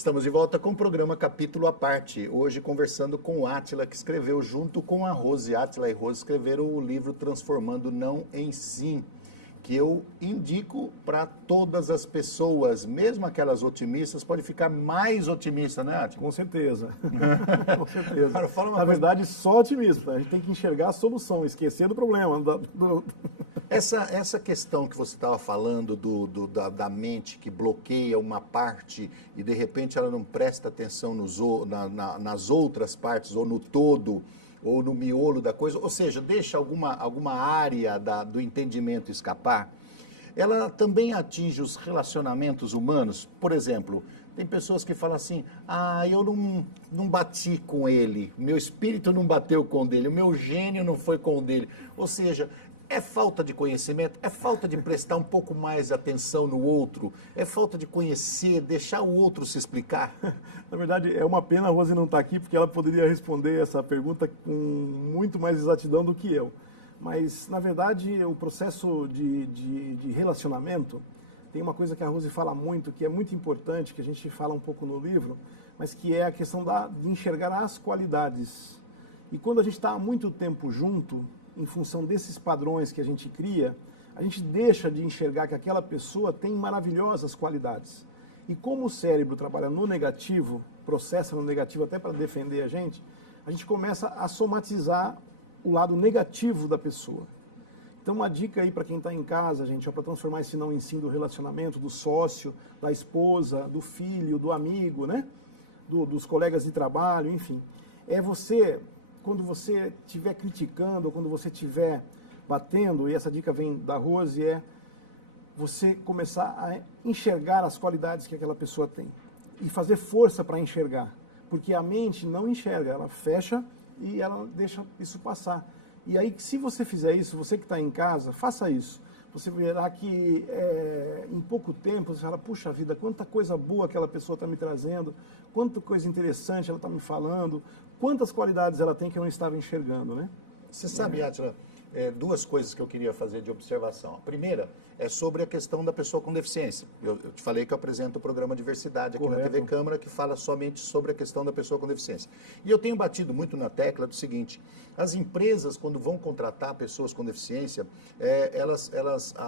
Estamos de volta com o programa Capítulo à Parte. Hoje conversando com o Átila, que escreveu junto com a Rose. Átila e Rose escreveram o livro Transformando Não em Sim, que eu indico para todas as pessoas, mesmo aquelas otimistas, pode ficar mais otimista, né, Átila? Com certeza. Com certeza. Cara, fala uma Na coisa. verdade, só otimismo. A gente tem que enxergar a solução, esquecer do problema. Essa questão que você estava falando da mente que bloqueia uma parte e de repente ela não presta atenção nas outras partes, ou no todo, ou no miolo da coisa, ou seja, deixa alguma área do entendimento escapar, ela também atinge os relacionamentos humanos. Por exemplo, tem pessoas que falam assim, eu não bati com ele, meu espírito não bateu com o dele, o meu gênio não foi com o dele. Ou seja, é falta de conhecimento, é falta de prestar um pouco mais atenção no outro, é falta de conhecer, deixar o outro se explicar. Na verdade, é uma pena a Rose não estar aqui, porque ela poderia responder essa pergunta com muito mais exatidão do que eu. Mas, na verdade, o processo de relacionamento, tem uma coisa que a Rose fala muito, que é muito importante, que a gente fala um pouco no livro, mas que é a questão de enxergar as qualidades. E quando a gente está há muito tempo junto, em função desses padrões que a gente cria, a gente deixa de enxergar que aquela pessoa tem maravilhosas qualidades. E como o cérebro trabalha no negativo, processa no negativo até para defender a gente começa a somatizar o lado negativo da pessoa. Então uma dica aí para quem está em casa, gente, para transformar esse não em sim do relacionamento, do sócio, da esposa, do filho, do amigo, né? Dos colegas de trabalho, enfim. É você, quando você estiver criticando, ou quando você estiver batendo, e essa dica vem da Rose, é você começar a enxergar as qualidades que aquela pessoa tem. E fazer força para enxergar. Porque a mente não enxerga, ela fecha e ela deixa isso passar. E aí, se você fizer isso, você que está em casa, faça isso. Você verá que em pouco tempo você fala, puxa vida, quanta coisa boa aquela pessoa está me trazendo, quanta coisa interessante ela está me falando, quantas qualidades ela tem que eu não estava enxergando, né? Você sabe, Átila, duas coisas que eu queria fazer de observação. A primeira é sobre a questão da pessoa com deficiência. Eu te falei que eu apresento o programa Diversidade aqui Correto. na TV Câmara, que fala somente sobre a questão da pessoa com deficiência. E eu tenho batido muito na tecla do seguinte, as empresas, quando vão contratar pessoas com deficiência,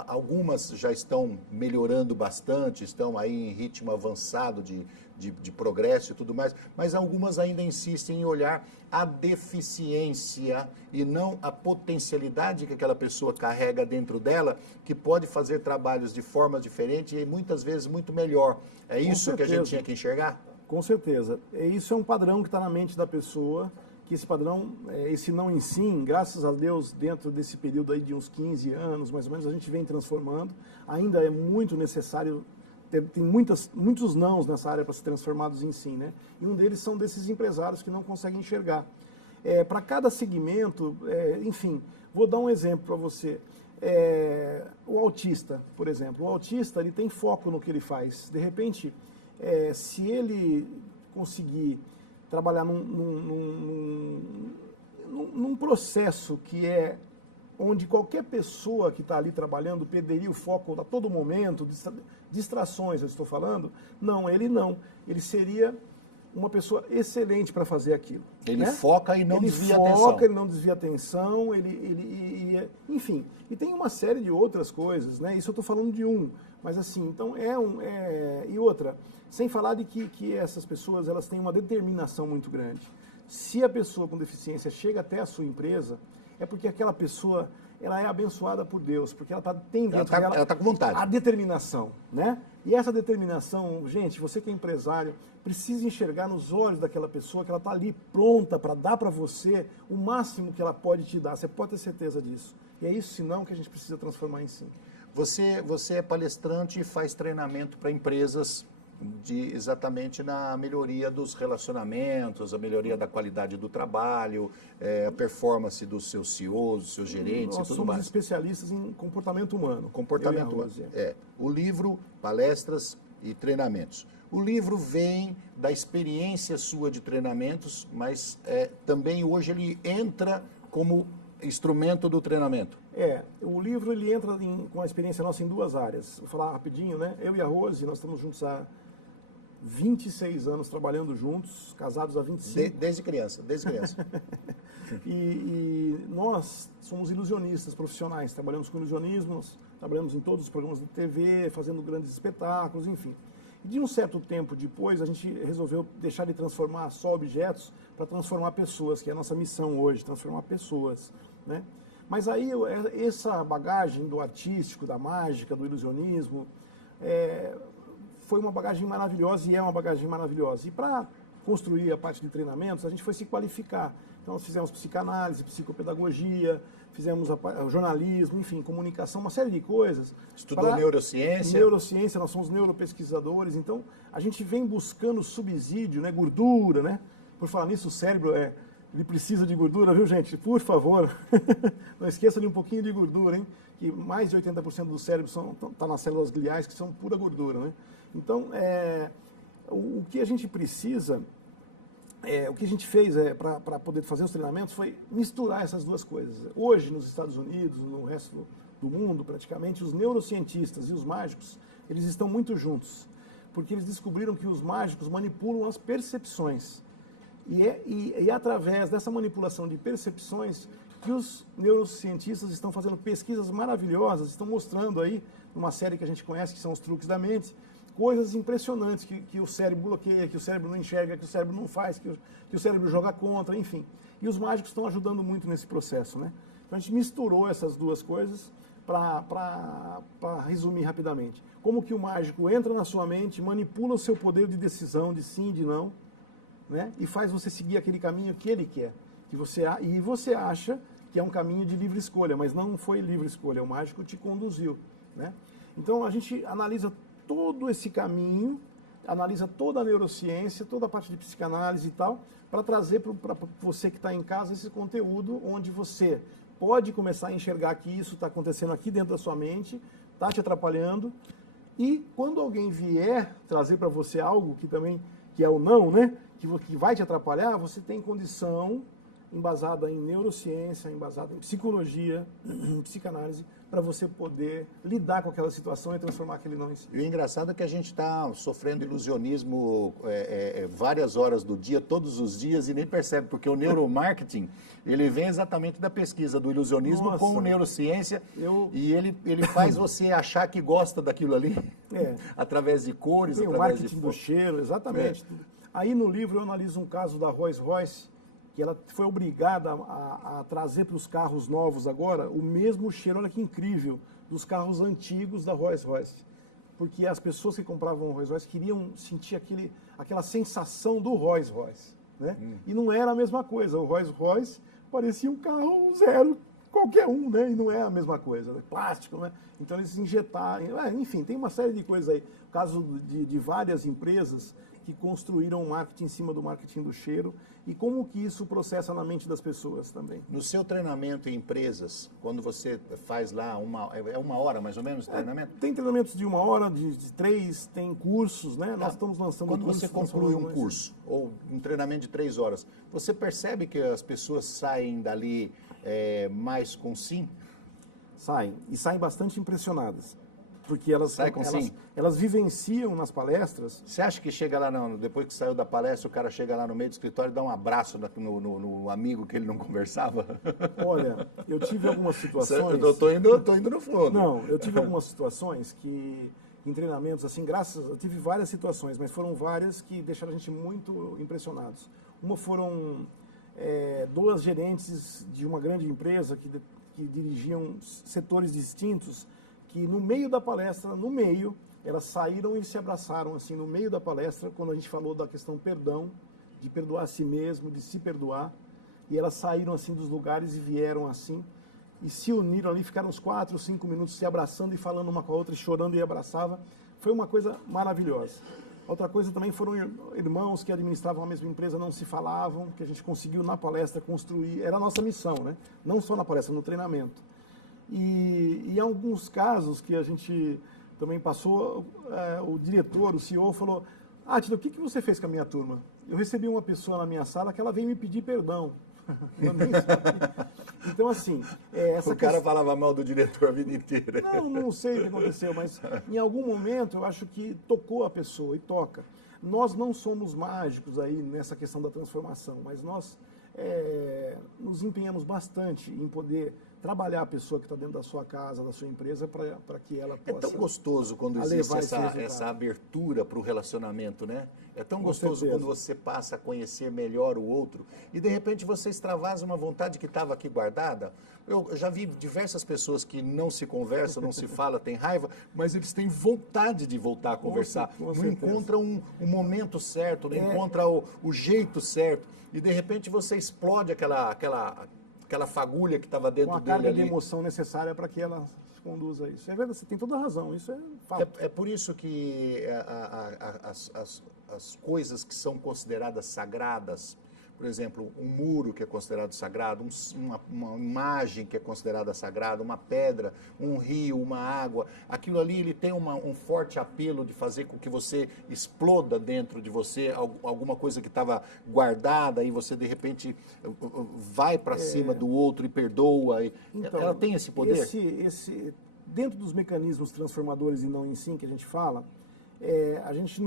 algumas já estão melhorando bastante, estão aí em ritmo avançado de progresso e tudo mais, mas algumas ainda insistem em olhar a deficiência e não a potencialidade que aquela pessoa carrega dentro dela, que pode fazer trabalhos de forma diferente e muitas vezes muito melhor. É isso que a gente tinha que enxergar? Com certeza. Isso é um padrão que está na mente da pessoa, que esse padrão, esse não em sim, graças a Deus, dentro desse período aí de uns 15 anos, mais ou menos, a gente vem transformando. Ainda é muito necessário, tem muitos nãos nessa área para ser transformados em sim, né? E um deles são desses empresários que não conseguem enxergar. Para cada segmento, enfim, vou dar um exemplo para você. O autista, por exemplo, o autista ele tem foco no que ele faz. De repente, se ele conseguir trabalhar num processo que onde qualquer pessoa que está ali trabalhando perderia o foco a todo momento, distrações eu estou falando, não, ele não. Ele seria uma pessoa excelente para fazer aquilo. Ele né? foca e não ele desvia foca, atenção. Ele não desvia atenção, enfim. E tem uma série de outras coisas, né? Isso eu estou falando de mas assim, então e outra, sem falar de que essas pessoas, elas têm uma determinação muito grande. Se a pessoa com deficiência chega até a sua empresa, é porque aquela pessoa, ela é abençoada por Deus, porque ela tem dentro dela ela tá com vontade. a determinação, né? E essa determinação, gente, você que é empresário, precisa enxergar nos olhos daquela pessoa que ela está ali pronta para dar para você o máximo que ela pode te dar. Você pode ter certeza disso. E é isso, senão, que a gente precisa transformar em si. Você é palestrante e faz treinamento para empresas exatamente na melhoria dos relacionamentos, a melhoria da qualidade do trabalho, a performance dos seus CEOs, dos seus gerentes Nós e tudo somos mais. especialistas em comportamento humano. Comportamento humano. O livro, palestras e treinamentos. O livro vem da experiência sua de treinamentos, mas também hoje ele entra como instrumento do treinamento. O livro ele entra com a experiência nossa em duas áreas. Vou falar rapidinho, né? Eu e a Rose, nós estamos juntos há 26 anos trabalhando juntos, casados há 25. Desde criança, desde criança. E nós somos ilusionistas profissionais, trabalhamos com ilusionismo, trabalhamos em todos os programas de TV, fazendo grandes espetáculos, enfim. E de um certo tempo depois, a gente resolveu deixar de transformar só objetos para transformar pessoas, que é a nossa missão hoje, transformar pessoas, né? Mas aí, essa bagagem do artístico, da mágica, do ilusionismo, foi uma bagagem maravilhosa e é uma bagagem maravilhosa. E para construir a parte de treinamentos, a gente foi se qualificar. Então, nós fizemos psicanálise, psicopedagogia, fizemos jornalismo, enfim, comunicação, uma série de coisas. Estudou neurociência? Neurociência, nós somos neuropesquisadores. Então, a gente vem buscando subsídio, né, gordura, né? Por falar nisso, o cérebro ele precisa de gordura, viu, gente? Por favor, não esqueça de um pouquinho de gordura, hein? Que mais de 80% do cérebro está nas células gliais, que são pura gordura, né? Então, o que a gente precisa, o que a gente fez para poder fazer os treinamentos foi misturar essas duas coisas. Hoje, nos Estados Unidos, no resto do mundo, praticamente, os neurocientistas e os mágicos, eles estão muito juntos, porque eles descobriram que os mágicos manipulam as percepções. E através dessa manipulação de percepções que os neurocientistas estão fazendo pesquisas maravilhosas, estão mostrando aí, numa série que a gente conhece, que são os truques da mente, coisas impressionantes que o cérebro bloqueia, que o cérebro não enxerga, que o cérebro não faz, que o cérebro joga contra, enfim. E os mágicos estão ajudando muito nesse processo, né? Então a gente misturou essas duas coisas para resumir rapidamente. Como que o mágico entra na sua mente, manipula o seu poder de decisão, de sim e de não, né? E faz você seguir aquele caminho que ele quer. E você acha que é um caminho de livre escolha, mas não foi livre escolha, o mágico te conduziu, né? Então a gente analisa todo esse caminho, analisa toda a neurociência, toda a parte de psicanálise e tal, para trazer para você que está em casa esse conteúdo onde você pode começar a enxergar que isso está acontecendo aqui dentro da sua mente, está te atrapalhando, e quando alguém vier trazer para você algo que é o não, né, que vai te atrapalhar, você tem condição, embasada em neurociência, embasada em psicologia, em psicanálise, para você poder lidar com aquela situação e transformar aquele não em si. E o engraçado é que a gente está sofrendo ilusionismo várias horas do dia, todos os dias, e nem percebe, porque o neuromarketing, ele vem exatamente da pesquisa do ilusionismo com neurociência, e ele faz você achar que gosta daquilo ali, através de cores, tem através o marketing do cheiro, exatamente. Aí no livro eu analiso um caso da Rolls-Royce, que ela foi obrigada a trazer para os carros novos agora o mesmo cheiro, olha que incrível, dos carros antigos da Rolls-Royce. Porque as pessoas que compravam o Rolls-Royce queriam sentir aquela sensação do Rolls-Royce, né? E não era a mesma coisa, o Rolls-Royce parecia um carro zero, qualquer um, né? E não é a mesma coisa, é plástico, né? Então eles injetaram, enfim, tem uma série de coisas aí. O caso de várias empresas que construíram o marketing em cima do marketing do cheiro e como que isso processa na mente das pessoas também. No seu treinamento em empresas, quando você faz lá uma hora mais ou menos de treinamento? Tem treinamentos de 1 hora, de 3, tem cursos, né? Nós estamos lançando quando cursos. Quando você conclui um curso ou um treinamento de 3 horas, você percebe que as pessoas saem dali mais com sim? Saem, e saem bastante impressionadas. Porque elas vivenciam nas palestras. Você acha que chega lá, depois que saiu da palestra, o cara chega lá no meio do escritório e dá um abraço no amigo que ele não conversava? Olha, eu tive algumas situações... Eu tô indo no fundo. Não, eu tive algumas situações que, em treinamentos, assim, eu tive várias situações, mas foram várias que deixaram a gente muito impressionados. Uma foram 2 gerentes de uma grande empresa que dirigiam setores distintos, que no meio da palestra, elas saíram e se abraçaram, assim, no meio da palestra, quando a gente falou da questão perdão, de perdoar a si mesmo, de se perdoar, e elas saíram, assim, dos lugares e vieram, assim, e se uniram ali, ficaram uns 4 ou 5 minutos se abraçando e falando uma com a outra, e chorando e abraçava. Foi uma coisa maravilhosa. Outra coisa também foram irmãos que administravam a mesma empresa, não se falavam, que a gente conseguiu na palestra construir, era a nossa missão, né? Não só na palestra, no treinamento. E em alguns casos que a gente também passou, o diretor, o CEO falou, Átila, o que você fez com a minha turma? Eu recebi uma pessoa na minha sala que ela veio me pedir perdão. Eu nem sabia. Então, assim... o cara falava mal do diretor a vida inteira. Não sei o que aconteceu, mas em algum momento eu acho que tocou a pessoa e toca. Nós não somos mágicos aí nessa questão da transformação, mas nós nos empenhamos bastante em poder trabalhar a pessoa que está dentro da sua casa, da sua empresa, para que ela possa... É tão gostoso quando existe essa abertura para o relacionamento, né? É tão gostoso quando você passa a conhecer melhor o outro e, de repente, você extravasa uma vontade que estava aqui guardada. Eu já vi diversas pessoas que não se conversam, não se fala, têm raiva, mas eles têm vontade de voltar a conversar. Não encontram um momento certo, não encontram o jeito certo. E, de repente, você explode aquela fagulha que estava dentro dele. Com a carga de emoção necessária para que ela se conduza a isso. É verdade, você tem toda a razão, isso é fato. É por isso que as coisas que são consideradas sagradas, por exemplo, um muro que é considerado sagrado, uma imagem que é considerada sagrada, uma pedra, um rio, uma água, aquilo ali ele tem um forte apelo de fazer com que você exploda dentro de você alguma coisa que estava guardada e você de repente vai para cima do outro e perdoa. Então, ela tem esse poder? Dentro dos mecanismos transformadores e não em si que a gente fala, a gente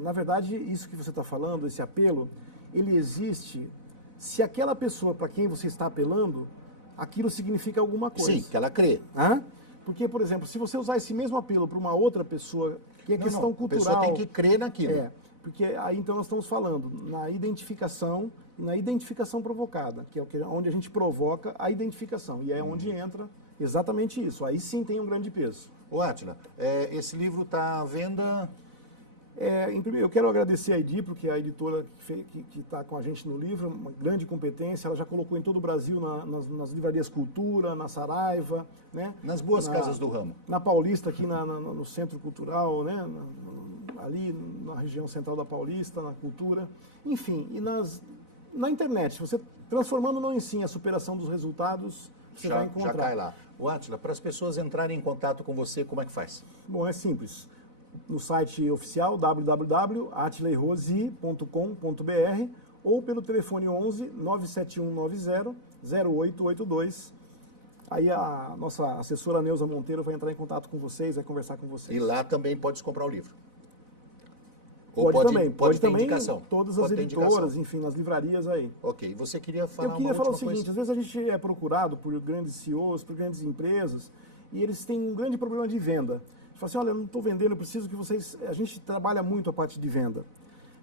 na verdade, isso que você está falando, esse apelo, ele existe se aquela pessoa para quem você está apelando, aquilo significa alguma coisa. Sim, que ela crê. Porque, por exemplo, se você usar esse mesmo apelo para uma outra pessoa, que é questão cultural... A pessoa tem que crer naquilo. Porque aí então nós estamos falando na identificação provocada, que é onde a gente provoca a identificação. E é onde entra exatamente isso. Aí sim tem um grande peso. Ô Átila, esse livro está à venda... Eu quero agradecer a Edi, porque é a editora que está com a gente no livro, uma grande competência, ela já colocou em todo o Brasil, nas livrarias Cultura, na Saraiva, né? Nas boas casas do ramo. Na Paulista, aqui no Centro Cultural, né? Ali na região central da Paulista, na Cultura, enfim, e na internet, você transformando não em si a superação dos resultados, você vai encontrar. Já cai lá. O Átila, para as pessoas entrarem em contato com você, como é que faz? Bom, é simples. No site oficial www.atileirose.com.br ou pelo telefone 11 97190 0882. Aí a nossa assessora Neuza Monteiro vai entrar em contato com vocês, vai conversar com vocês. E lá também podes comprar o livro? Pode também, indicação? Todas as editoras, enfim, nas livrarias aí. Ok, você queria falar Eu queria falar o seguinte, às vezes a gente é procurado por grandes CEOs, por grandes empresas, e eles têm um grande problema de venda. Fala assim, olha, eu não estou vendendo, eu preciso que vocês... A gente trabalha muito a parte de venda.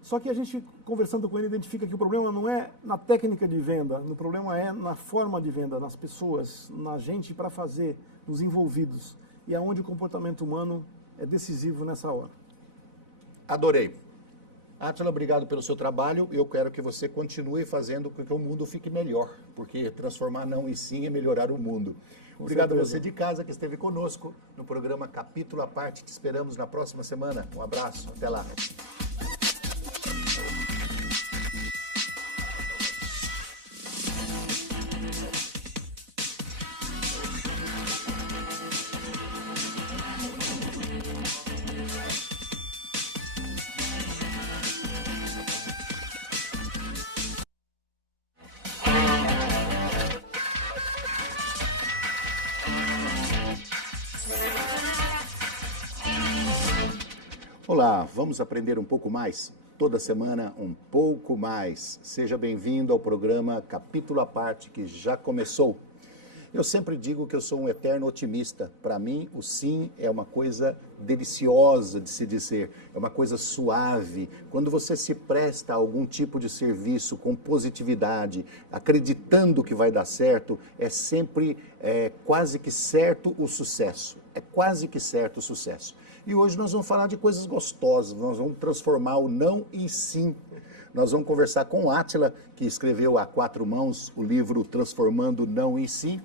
Só que a gente, conversando com ele, identifica que o problema não é na técnica de venda, o problema é na forma de venda, nas pessoas, na gente para fazer, nos envolvidos. E é onde o comportamento humano é decisivo nessa hora. Adorei. Átila, obrigado pelo seu trabalho. Eu quero que você continue fazendo com que o mundo fique melhor, porque transformar não e sim é melhorar o mundo. Obrigado a você de casa que esteve conosco no programa Capítulo à Parte. Te esperamos na próxima semana. Um abraço, até lá. Olá, vamos aprender um pouco mais? Toda semana, um pouco mais. Seja bem-vindo ao programa Capítulo à Parte, que já começou. Eu sempre digo que eu sou um eterno otimista. Para mim, o sim é uma coisa deliciosa de se dizer, é uma coisa suave. Quando você se presta a algum tipo de serviço com positividade, acreditando que vai dar certo, é sempre quase que certo o sucesso. É quase que certo o sucesso. E hoje nós vamos falar de coisas gostosas, nós vamos transformar o não em sim. Nós vamos conversar com o Átila, que escreveu a 4 mãos o livro Transformando Não em Sim,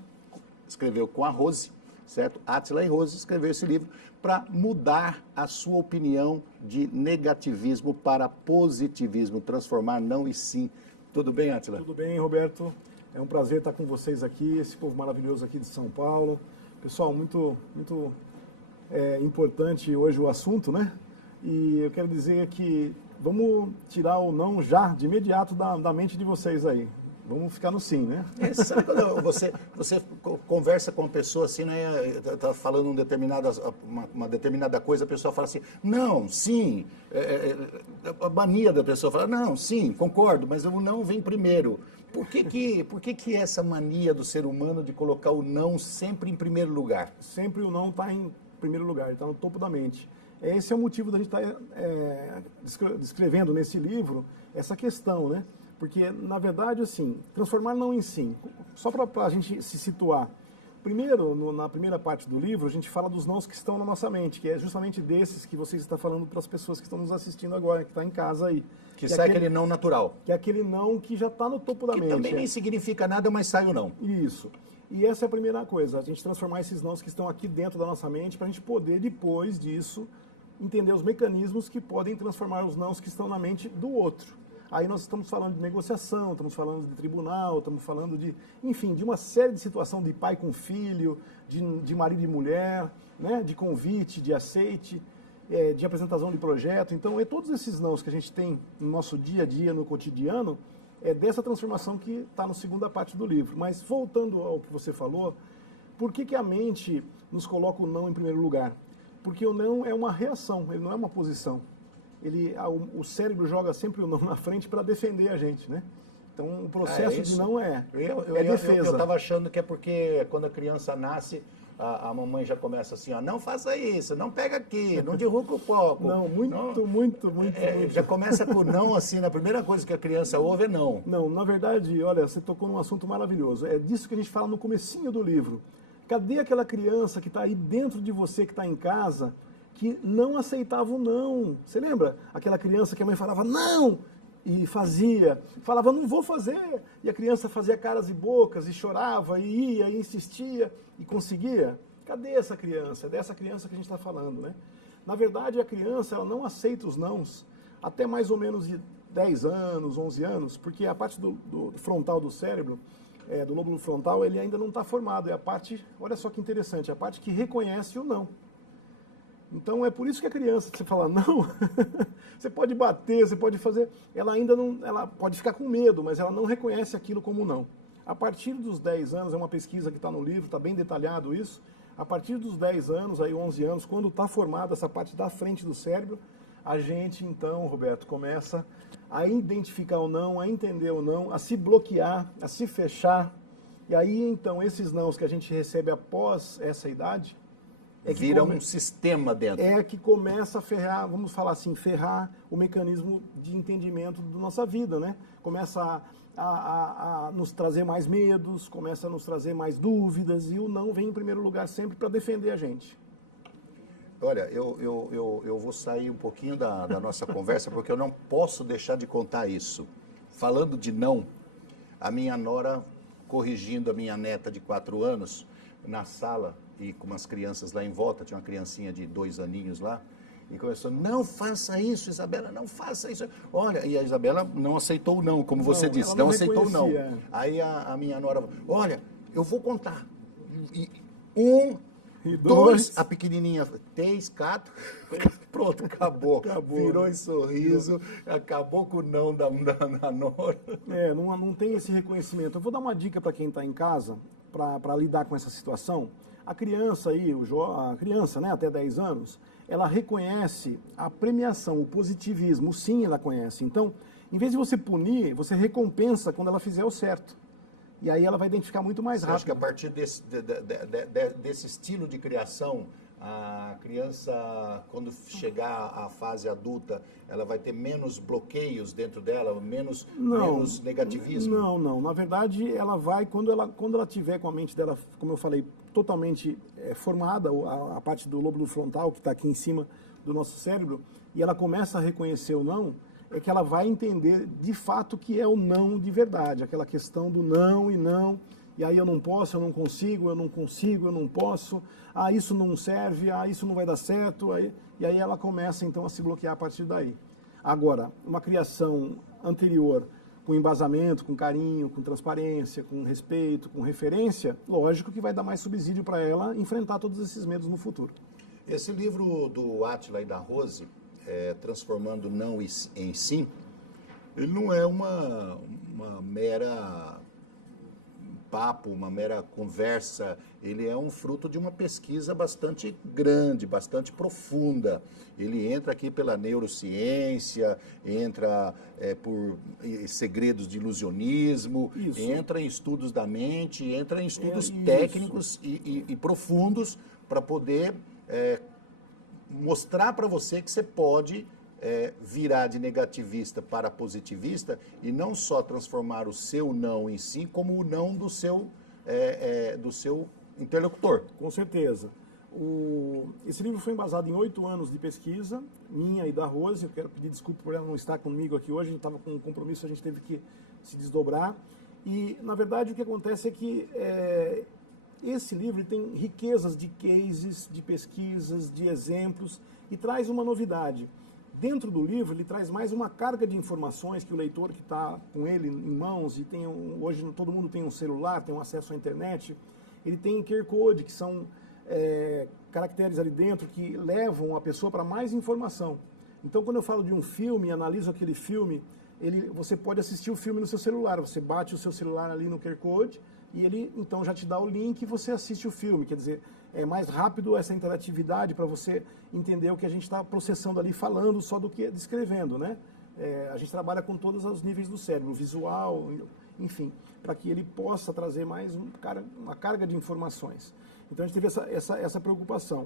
escreveu com a Rose, certo? Átila e Rose escreveu esse livro para mudar a sua opinião de negativismo para positivismo, transformar não e sim. Tudo bem, Átila? Tudo bem, Roberto. É um prazer estar com vocês aqui, esse povo maravilhoso aqui de São Paulo. Pessoal, muito importante hoje o assunto, né? E eu quero dizer que vamos tirar o não já, de imediato, da mente de vocês aí. Vamos ficar no sim, né? Sabe quando você conversa com uma pessoa assim, né? Tá falando uma determinada coisa, a pessoa fala assim, não, sim. A mania da pessoa fala, não, sim, concordo, mas o não vem primeiro. Por que essa mania do ser humano de colocar o não sempre em primeiro lugar? Sempre o não está em primeiro lugar, está no topo da mente. Esse é o motivo da gente estar descrevendo nesse livro essa questão, né? Porque, na verdade, assim, transformar não em sim. Só para a gente se situar. Primeiro, na primeira parte do livro, a gente fala dos nãos que estão na nossa mente, que é justamente desses que você está falando para as pessoas que estão nos assistindo agora, que está em casa aí. Que sai aquele não natural. Que é aquele não que já está no topo da mente. Que também nem significa nada, mas sai o não. Isso. E essa é a primeira coisa, a gente transformar esses nãos que estão aqui dentro da nossa mente, para a gente poder, depois disso, entender os mecanismos que podem transformar os nãos que estão na mente do outro. Aí nós estamos falando de negociação, estamos falando de tribunal, estamos falando de, enfim, de uma série de situações de pai com filho, de marido e mulher, né, de convite, de aceite, de apresentação de projeto. Então, todos esses nãos que a gente tem no nosso dia a dia, no cotidiano, é dessa transformação que está na segunda parte do livro. Mas, voltando ao que você falou, por que a mente nos coloca o não em primeiro lugar? Porque o não é uma reação, ele não é uma posição. O cérebro joga sempre o não na frente para defender a gente, né? Então, o processo de não é defesa. Eu estava achando que é porque quando a criança nasce, a mamãe já começa assim, ó, não faça isso, não pega aqui, não derruba o copo. Não, muito. Já começa com não, assim, a primeira coisa que a criança ouve é não. Não, na verdade, olha, você tocou num assunto maravilhoso. É disso que a gente fala no comecinho do livro. Cadê aquela criança que está aí dentro de você, que está em casa, que não aceitava o não? Você lembra? Aquela criança que a mãe falava não e falava não vou fazer, e a criança fazia caras e bocas e chorava e ia e insistia e conseguia. Cadê essa criança? É dessa criança que a gente está falando, né? Na verdade, a criança ela não aceita os nãos até mais ou menos de 10 anos, 11 anos, porque a parte do frontal do cérebro, do lóbulo frontal, ele ainda não está formado. É a parte, olha só que interessante, a parte que reconhece o não. Então é por isso que a criança, você fala não, você pode bater, você pode fazer, ela ainda não, ela pode ficar com medo, mas ela não reconhece aquilo como não. A partir dos 10 anos, é uma pesquisa que está no livro, está bem detalhado isso, a partir dos 10 anos, aí 11 anos, quando está formada essa parte da frente do cérebro, a gente então, Roberto, começa a identificar o não, a entender o não, a se bloquear, a se fechar, e aí então esses nãos que a gente recebe após essa idade, vira um sistema dentro. É que começa a ferrar, vamos falar assim, ferrar o mecanismo de entendimento da nossa vida, né? Começa a nos trazer mais medos, começa a nos trazer mais dúvidas, e o não vem em primeiro lugar sempre para defender a gente. Olha, eu vou sair um pouquinho da nossa conversa, porque eu não posso deixar de contar isso. Falando de não, a minha nora corrigindo a minha neta de 4 anos na sala, e com umas crianças lá em volta, tinha uma criancinha de 2 aninhos lá, e começou, não faça isso, Isabela, não faça isso. Olha, e a Isabela não aceitou o não, como você disse, não aceitou o não. Aí a minha nora, olha, eu vou contar. E 1, 2, a pequenininha, 3, 4, pronto, acabou. Virou em sorriso, acabou com o não da nora. Não tem esse reconhecimento. Eu vou dar uma dica para quem está em casa, para lidar com essa situação. A criança aí, a criança, né, até 10 anos, ela reconhece a premiação, o positivismo, o sim ela conhece. Então, em vez de você punir, você recompensa quando ela fizer o certo. E aí ela vai identificar muito mais rápido. Acho que a partir desse estilo de criação, a criança, quando chegar à fase adulta, ela vai ter menos bloqueios dentro dela, menos negativismo? Não. Na verdade, ela vai, quando ela tiver com a mente dela, como eu falei, totalmente formada, a parte do lóbulo frontal, que está aqui em cima do nosso cérebro, e ela começa a reconhecer o não, é que ela vai entender de fato que é o não de verdade, aquela questão do não, e aí eu não posso, eu não consigo, eu não posso, isso não serve, isso não vai dar certo, e aí ela começa então a se bloquear a partir daí. Agora, uma criação anterior, com embasamento, com carinho, com transparência, com respeito, com referência, lógico que vai dar mais subsídio para ela enfrentar todos esses medos no futuro. Esse livro do Átila e da Rose, Transformando Não em Sim, ele não é uma mera papo, uma mera conversa, ele é um fruto de uma pesquisa bastante grande, bastante profunda. Ele entra aqui pela neurociência, entra por segredos de ilusionismo, Isso. entra em estudos da mente, entra em estudos técnicos e profundos para poder mostrar para você que você pode virar de negativista para positivista e não só transformar o seu não em si como o não do seu interlocutor. Com certeza. Esse livro foi embasado em 8 anos de pesquisa, minha e da Rose. Eu quero pedir desculpa por ela não estar comigo aqui hoje, a gente estava com um compromisso, a gente teve que se desdobrar. E, na verdade, o que acontece é que esse livro tem riquezas de cases, de pesquisas, de exemplos e traz uma novidade. Dentro do livro, ele traz mais uma carga de informações que o leitor que está com ele em mãos, e hoje todo mundo tem um celular, tem um acesso à internet, ele tem QR Code, que são caracteres ali dentro que levam a pessoa para mais informação. Então, quando eu falo de um filme, analiso aquele filme, você pode assistir o filme no seu celular, você bate o seu celular ali no QR Code, e ele então já te dá o link e você assiste o filme. Quer dizer, é mais rápido essa interatividade para você entender o que a gente está processando ali, falando só do que descrevendo, né? A gente trabalha com todos os níveis do cérebro, visual, enfim, para que ele possa trazer mais uma carga de informações. Então a gente teve essa preocupação.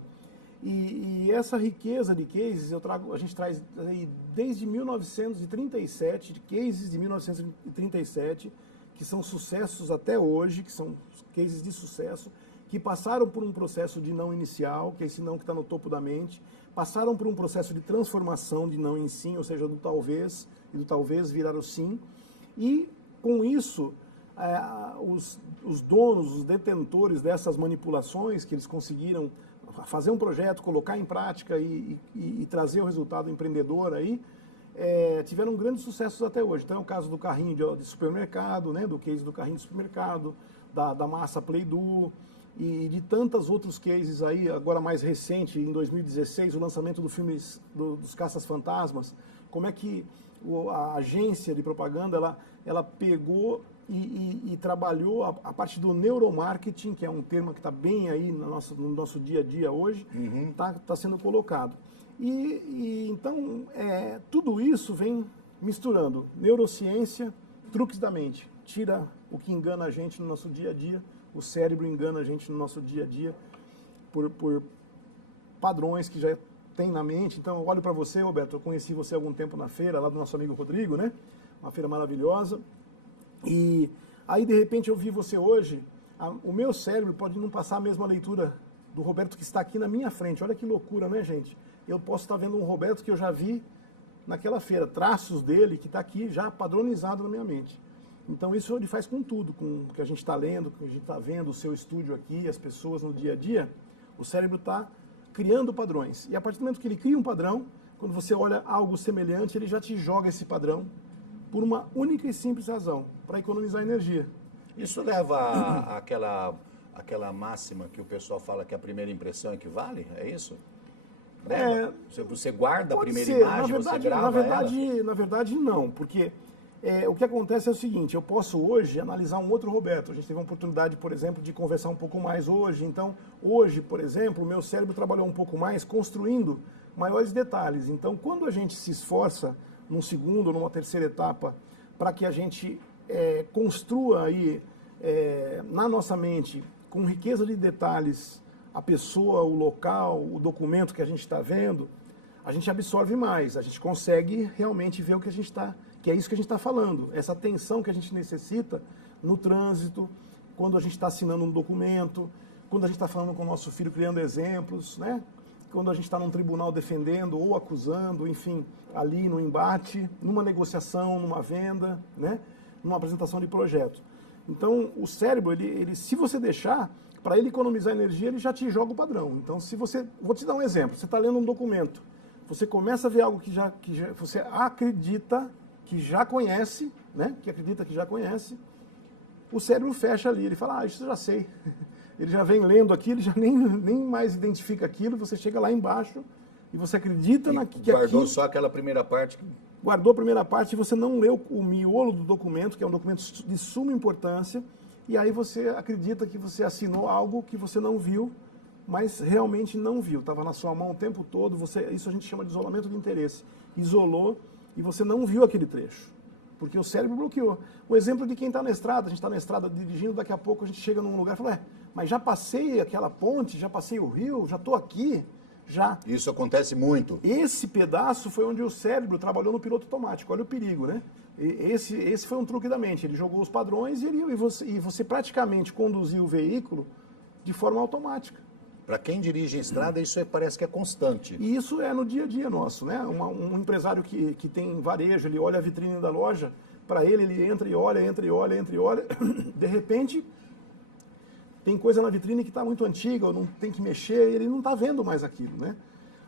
E essa riqueza de cases, a gente traz aí desde 1937, de cases de 1937, que são sucessos até hoje, que são cases de sucesso, que passaram por um processo de não inicial, que é esse não que está no topo da mente, passaram por um processo de transformação de não em sim, ou seja, do talvez, e do talvez virar o sim, e com isso, os donos, os detentores dessas manipulações, que eles conseguiram fazer um projeto, colocar em prática e trazer o resultado empreendedor aí, tiveram grandes sucessos até hoje. Então é o caso do carrinho de supermercado, né, do case do carrinho de supermercado, da massa Play-Doh, e de tantos outros cases aí, agora mais recente, em 2016, o lançamento do filme dos Caças-Fantasmas, como é que a agência de propaganda, ela pegou e trabalhou a parte do neuromarketing, que é um termo que está bem aí no nosso dia a dia hoje, tá sendo colocado. Então, tudo isso vem misturando neurociência, truques da mente, tira o que engana a gente no nosso dia a dia, o cérebro engana a gente no nosso dia a dia por padrões que já tem na mente. Então, eu olho para você, Roberto, eu conheci você há algum tempo na feira, lá do nosso amigo Rodrigo, né? Uma feira maravilhosa. E aí, de repente, eu vi você hoje, o meu cérebro pode não passar a mesma leitura do Roberto que está aqui na minha frente. Olha que loucura, né, gente? Eu posso estar vendo um Roberto que eu já vi naquela feira, traços dele que está aqui já padronizado na minha mente. Então isso ele faz com tudo, com o que a gente está lendo, com o que a gente está vendo, o seu estúdio aqui, as pessoas no dia a dia. O cérebro está criando padrões. E a partir do momento que ele cria um padrão, quando você olha algo semelhante, ele já te joga esse padrão por uma única e simples razão, para economizar energia. Isso leva àquela máxima que o pessoal fala que a primeira impressão equivale? É isso? Você guarda a primeira imagem, você grava ela? Na verdade, não, porque o que acontece é o seguinte, eu posso hoje analisar um outro Roberto, a gente teve uma oportunidade, por exemplo, de conversar um pouco mais hoje, então, hoje, por exemplo, o meu cérebro trabalhou um pouco mais construindo maiores detalhes, então, quando a gente se esforça num segundo ou numa terceira etapa para que a gente construa aí na nossa mente, com riqueza de detalhes, a pessoa, o local, o documento que a gente está vendo, a gente absorve mais, a gente consegue realmente ver o que a gente está, que é isso que a gente está falando, essa atenção que a gente necessita no trânsito, quando a gente está assinando um documento, quando a gente está falando com o nosso filho, criando exemplos, né? Quando a gente está num tribunal defendendo ou acusando, enfim, ali no embate, numa negociação, numa venda, né? Numa apresentação de projeto. Então, o cérebro, ele se você deixar, para ele economizar energia, ele já te joga o padrão. Então, vou te dar um exemplo, você está lendo um documento, você começa a ver algo que você acredita que já conhece, né? Que acredita que já conhece, o cérebro fecha ali, ele fala, isso eu já sei. Ele já vem lendo aquilo, ele já nem mais identifica aquilo, você chega lá embaixo e você acredita que guardou só aquela primeira parte. Guardou a primeira parte e você não leu o miolo do documento, que é um documento de suma importância, e aí você acredita que você assinou algo que você não viu, mas realmente não viu, estava na sua mão o tempo todo, isso a gente chama de isolamento de interesse. Isolou e você não viu aquele trecho, porque o cérebro bloqueou. O exemplo de quem está na estrada, a gente está na estrada dirigindo, daqui a pouco a gente chega num lugar e fala, mas já passei aquela ponte, já passei o rio, já estou aqui, já. Isso acontece muito. Esse pedaço foi onde o cérebro trabalhou no piloto automático, olha o perigo, né? Esse foi um truque da mente, ele jogou os padrões e você praticamente conduziu o veículo de forma automática. Para quem dirige em estrada, isso parece que é constante. E isso é no dia a dia nosso, né? Um empresário que tem varejo, ele olha a vitrine da loja, para ele entra e olha, entra e olha, entra e olha, de repente tem coisa na vitrine que está muito antiga, ou não tem que mexer, e ele não está vendo mais aquilo, né?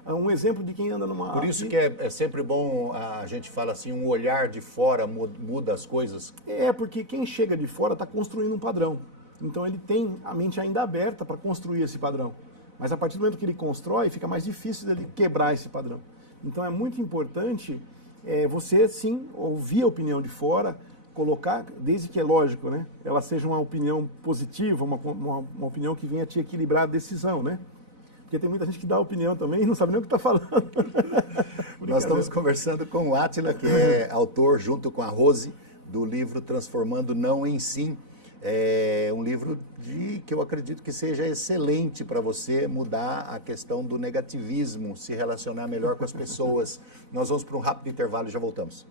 Um exemplo de quem anda numa... Por isso que é sempre bom, a gente fala assim, um olhar de fora muda as coisas. Porque quem chega de fora está construindo um padrão. Então ele tem a mente ainda aberta para construir esse padrão. Mas a partir do momento que ele constrói, fica mais difícil dele quebrar esse padrão. Então é muito importante você, sim, ouvir a opinião de fora, colocar, desde que é lógico, né? Ela seja uma opinião positiva, uma opinião que venha te equilibrar a decisão, né? Porque tem muita gente que dá opinião também e não sabe nem o que está falando. Nós estamos conversando com o Átila, que é autor, junto com a Rose, do livro Transformando Não em Sim. É um livro que eu acredito que seja excelente para você mudar a questão do negativismo, se relacionar melhor com as pessoas. Nós vamos para um rápido intervalo e já voltamos.